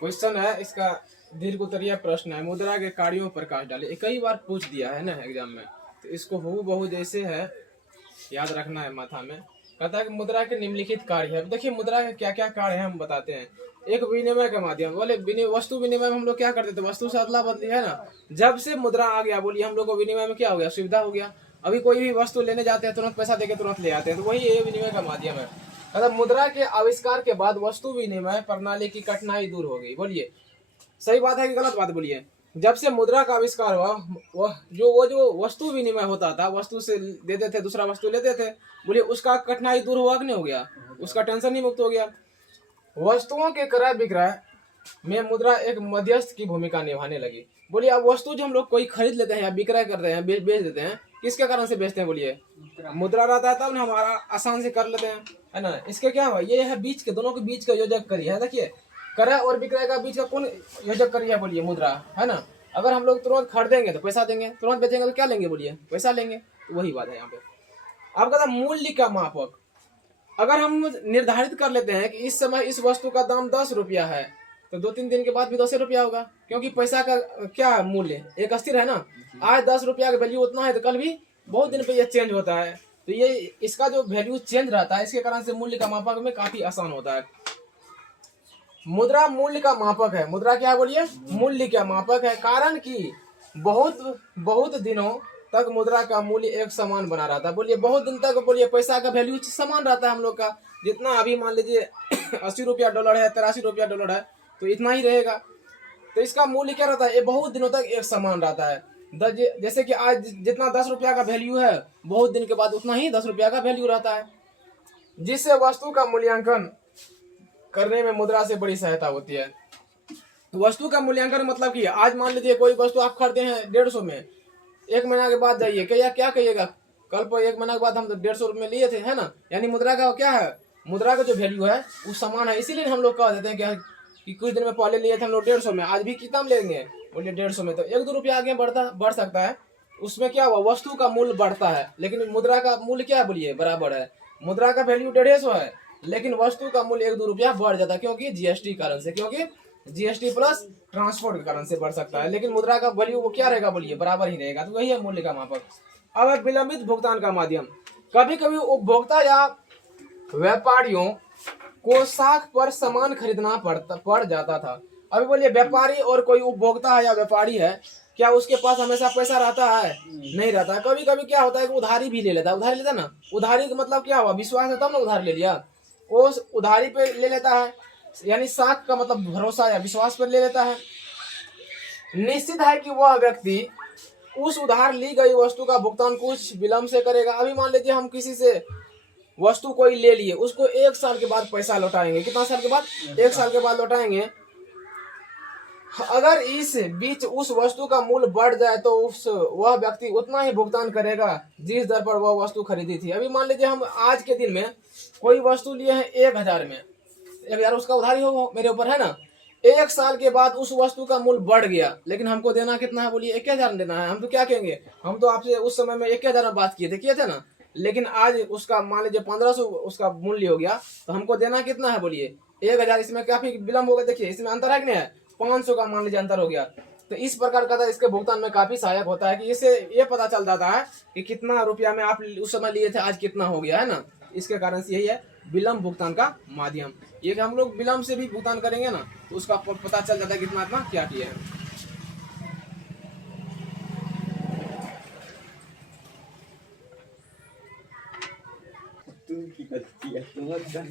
Question है इसका, दीर्घ उत्तरीय प्रश्न है, मुद्रा के कार्यों पर प्रकाश डाले। कई बार पूछ दिया है ना एग्जाम में, तो इसको हूबहू जैसे है याद रखना है माथा में। कहता है कि मुद्रा के निम्नलिखित कार्य है। देखिए मुद्रा के क्या क्या कार्य है हम बताते हैं। एक विनिमय का माध्यम, बोले वस्तु विनिमय में हम लोग क्या करते थे, वस्तु से अदला बदली है ना। जब से मुद्रा आ गया बोलिए हम लोग को विनिमय में क्या हो गया, सुविधा हो गया। अभी कोई भी वस्तु लेने जाते हैं तुरंत पैसा देके तुरंत ले आते हैं, तो वही ये विनिमय का माध्यम है। मतलब मुद्रा के आविष्कार के बाद वस्तु विनिमय प्रणाली की कठिनाई दूर हो गई। बोलिए सही बात है कि गलत बात बोलिए। जब से मुद्रा का आविष्कार हुआ, वो जो वस्तु विनिमय होता था, वस्तु से देते थे दूसरा वस्तु लेते थे, बोलिए उसका कठिनाई दूर हुआ कि नहीं हो गया, उसका टेंशन ही मुक्त हो गया। वस्तुओं के क्रय विक्रय में मुद्रा एक मध्यस्थ की भूमिका निभाने लगी। बोलिए अब वस्तु जो हम लोग कोई खरीद लेते हैं या विक्रय करते हैं, बेच देते हैं, किसके कारण से बेचते हैं, बोलिए मुद्रा रहता है तब ना हमारा आसान से कर लेते हैं, है ना। इसके क्या हुआ, ये है बीच के, दोनों के बीच का योजक करी है। देखिए क्रय और विक्रय का बीच का कौन योजक करी है, बोलिए मुद्रा, है ना। अगर हम लोग तुरंत खरीदेंगे तो पैसा देंगे, तुरंत बेचेंगे तो क्या लेंगे, बोलिए पैसा लेंगे। तो वही बात है यहाँ पे। अब कहता मूल्य का मापक, अगर हम निर्धारित कर लेते हैं कि इस समय इस वस्तु का दाम 10 रुपया है, तो 2-3 दिन के बाद भी 10 रुपया होगा, क्योंकि पैसा का क्या मूल्य एक अस्थिर है ना। आज 10 रुपया का वैल्यू उतना है तो कल भी बहुत दिन पे ये चेंज होता है, तो ये इसका जो वैल्यू चेंज रहता है, इसके कारण से मूल्य का मापक में काफी आसान होता है। मुद्रा मूल्य का मापक है। मुद्रा क्या बोलिए, मूल्य का मापक है। कारण कि बहुत बहुत दिनों तक मुद्रा का मूल्य एक समान बना रहता है। बोलिए बहुत दिन तक बोलिए पैसा का वैल्यू समान रहता है हम लोग का। जितना अभी मान लीजिए 80 रुपया डॉलर है, 83 रुपया डॉलर है, तो इतना ही रहेगा। तो इसका मूल्य क्या रहता है, ये बहुत दिनों तक एक समान रहता है। जैसे कि आज जितना 10 रुपया का वैल्यू है, बहुत दिन के बाद उतना ही 10 रुपया का वैल्यू रहता है, जिससे वस्तु का मूल्यांकन करने में मुद्रा से बड़ी सहायता होती है। वस्तु का मूल्यांकन मतलब कि आज मान लीजिए कोई वस्तु आप खरीदे हैं 150 में, 1 महीना के बाद जाइए क्या कहिएगा, कल पर 1 महीना के बाद हम तो 150 रुपये में लिए थे, है ना। यानी मुद्रा का क्या है, मुद्रा का जो वैल्यू है वो समान है। इसीलिए हम लोग कह देते हैं कि कुछ दिन में पहले लिए थे हम लोग 150 में, आज भी कितना में लेंगे, बोलिए 150 में, तो 1-2 रुपया आगे बढ़ सकता है। उसमें क्या हुआ, वस्तु का मूल्य बढ़ता है, लेकिन मुद्रा का मूल्य क्या है, बोलिए बराबर है। मुद्रा का वैल्यू 150 है, लेकिन वस्तु का मूल्य 1-2 रुपया बढ़ जाता है, क्योंकि जीएसटी कारण से, क्योंकि जीएसटी प्लस ट्रांसपोर्ट के कारण से बढ़ सकता है। लेकिन मुद्रा का वैल्यू वो क्या रहेगा, बोलिए बराबर ही रहेगा। तो वही है मूल्य का मापक। अब विलंबित भुगतान का माध्यम, कभी कभी उपभोक्ता या व्यापारियों को साख पर सामान खरीदना पड़ जाता था। अभी बोलिए व्यापारी और कोई उपभोक्ता है या व्यापारी है, क्या उसके पास हमेशा पैसा रहता है, नहीं रहता। कभी कभी क्या होता है कि उधारी भी ले लेता है। उधारी लेता ना, उधारी का मतलब क्या हुआ, विश्वास है तब ना उधार ले लिया, वो उधारी पे ले लेता है, यानी साख का मतलब भरोसा या विश्वास पर ले लेता है। निश्चित है कि वह व्यक्ति उस उधार ली गई वस्तु का भुगतान कुछ विलंब से करेगा। अभी मान लीजिए हम किसी से वस्तु कोई ले लिए, उसको 1 साल के बाद पैसा लौटाएंगे। कितना साल के बाद, 1 साल के बाद लौटाएंगे। अगर इस बीच उस वस्तु का मूल्य बढ़ जाए तो वह व्यक्ति उतना ही भुगतान करेगा जिस दर पर वह वस्तु खरीदी थी। अभी मान लीजिए हम आज के दिन में कोई वस्तु लिए हैं 1000 में, 1000 उसका उधारी हो मेरे ऊपर, है ना। 1 साल के बाद उस वस्तु का मूल्य बढ़ गया, लेकिन हमको देना कितना है, बोलिए 1000 देना है। हम तो क्या कहेंगे, हम तो आपसे उस समय में 1000 में बात किए थे ना, लेकिन आज उसका मान लीजिए 1500 उसका मूल्य हो गया, तो हमको देना कितना है, बोलिए 1000। इसमें काफी विलम्ब हो गया। देखिए इसमें अंतर है कि नहीं है, 500 का मान लीजिए अंतर हो गया। तो इस प्रकार का इसके भुगतान में काफी सहायक होता है कि इससे ये पता चल जाता है कि कितना रुपया में आप उस समय लिए थे, आज कितना हो गया, है ना। इसके कारण से यही है विलम्ब भुगतान का माध्यम। ये कि हम लोग विलम्ब से भी भुगतान करेंगे ना, तो उसका पता चल जाता है कितना इतना क्या किया है।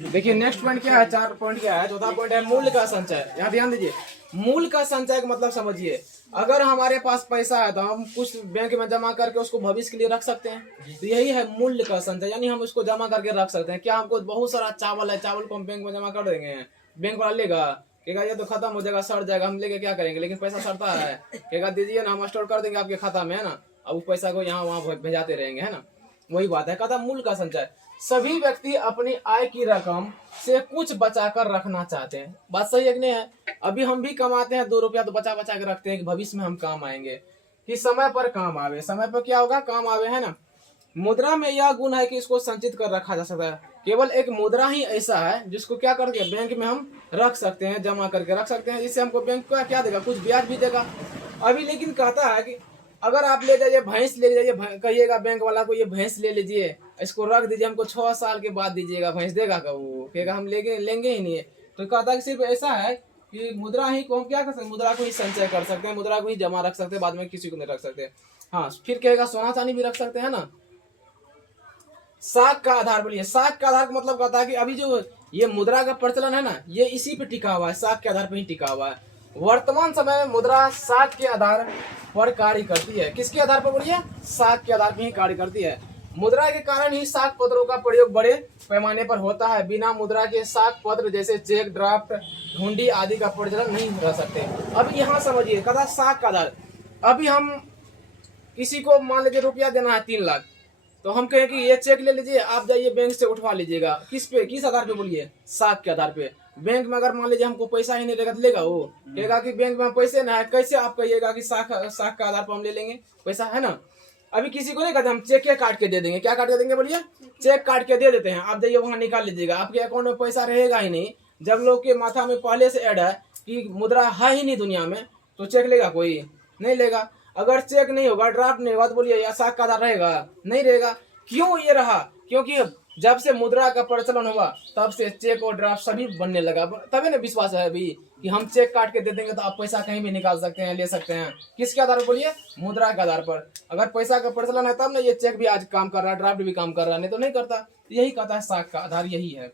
देखिए नेक्स्ट पॉइंट क्या है, 4 पॉइंट क्या है, चौथा पॉइंट है मूल्य का संचय। यहाँ ध्यान दीजिए, मूल्य का संचय का मतलब समझिए। अगर हमारे पास पैसा है तो हम कुछ बैंक में जमा करके उसको भविष्य के लिए रख सकते हैं, तो यही है मूल्य का संचय, यानी हम उसको जमा करके रख सकते हैं। क्या हमको बहुत सारा चावल है, चावल को हम बैंक में जमा कर देंगे, बैंक वाला लेगा, कहेगा ये तो खत्म हो जाएगा, सड़ जाएगा, हम लेके क्या करेंगे, लेकिन पैसा सड़ता है, कहेगा दीजिए ना, हम स्टोर कर देंगे आपके खाता में, है ना। अब उस पैसा को यहाँ वहाँ भेजाते रहेंगे, है ना। वही बात है, कहता मूल्य का संचय। सभी व्यक्ति अपनी आय की रकम से कुछ बचाकर रखना चाहते हैं। बात सही है कि नहीं है। अभी हम भी कमाते हैं 2 रुपया, तो बचा बचा के रखते हैं कि भविष्य में हम काम आएंगे, कि समय पर काम आवे, समय पर क्या होगा, काम आवे, है ना। मुद्रा में यह गुण है कि इसको संचित कर रखा जा सकता है। केवल एक मुद्रा ही ऐसा है जिसको क्या करके बैंक में हम रख सकते हैं, जमा करके रख सकते हैं, जिससे हमको बैंक का क्या देगा, कुछ ब्याज भी देगा। अभी लेकिन कहता है कि अगर आप ले जाइए भैंस, ले जाइए, कहिएगा बैंक वाला को ये भैंस ले लीजिए, इसको रख दीजिए, हमको 6 साल के बाद दीजिएगा, भैंस देगा का? वो कहेगा हम लेंगे ही नहीं है। तो कहता है कि सिर्फ ऐसा है कि मुद्रा ही को हम क्या कर सकते हैं, मुद्रा को ही संचय कर सकते हैं, मुद्रा को ही जमा रख सकते हैं, बाद में किसी को नहीं रख सकते। हाँ, फिर कहेगा सोना चांदी भी रख सकते हैं ना। साख का आधार बोलिए, साख का आधार का मतलब कहता है कि अभी जो ये मुद्रा का प्रचलन है ना, ये इसी पे टिका हुआ है, साख के आधार पर ही टिका हुआ है। वर्तमान समय में मुद्रा साख के आधार पर कार्य करती है। किसके आधार पर बोलिए? साख के आधार पर ही कार्य करती है। मुद्रा के कारण ही साख पत्रों का प्रयोग बड़े पैमाने पर होता है। बिना मुद्रा के साख पत्र जैसे चेक, ड्राफ्ट, हुंडी आदि का प्रचलन नहीं रह सकते। अब यहाँ समझिए, कदा साख का आधार। अभी हम किसी को मान लीजिए रुपया देना है 3 लाख, तो हम कहें कि ये चेक ले लीजिए, आप जाइए बैंक से उठवा लीजिएगा। किस पे, किस आधार पे बोलिए? साख के आधार पे। बैंक में अगर मान लीजिए हमको पैसा ही नहीं रहेगा तो लेगा वो? कहेगा कि बैंक में पैसे ना है, कैसे आप कहिएगा कि साख का आधार पर हम ले लेंगे पैसा, है ना। अभी किसी को नहीं कहते हम चेक काट के दे देंगे। क्या काट के देंगे बोलिए? चेक काट के दे देते हैं, आप जाइए वहां निकाल लीजिएगा। आपके अकाउंट में पैसा रहेगा ही नहीं। जब लोग के माथा में पहले से ऐड है कि मुद्रा है ही नहीं दुनिया में, तो चेक लेगा कोई? नहीं लेगा। अगर चेक नहीं होगा, ड्राफ्ट नहीं होगा, तो बोलिए या साख का आधार रहेगा? नहीं रहेगा। क्यों ये रहा? क्योंकि जब से मुद्रा का प्रचलन हुआ तब से चेक और ड्राफ्ट सभी बनने लगा। तभी ना विश्वास है अभी कि हम चेक काट के दे देंगे तो आप पैसा कहीं भी निकाल सकते हैं, ले सकते हैं। किसके आधार पर बोलिए? मुद्रा के आधार पर। अगर पैसा का प्रचलन है तब ना ये चेक भी आज काम कर रहा है, ड्राफ्ट भी काम कर रहा है, नहीं तो नहीं करता। यही कहता है साख का आधार यही है।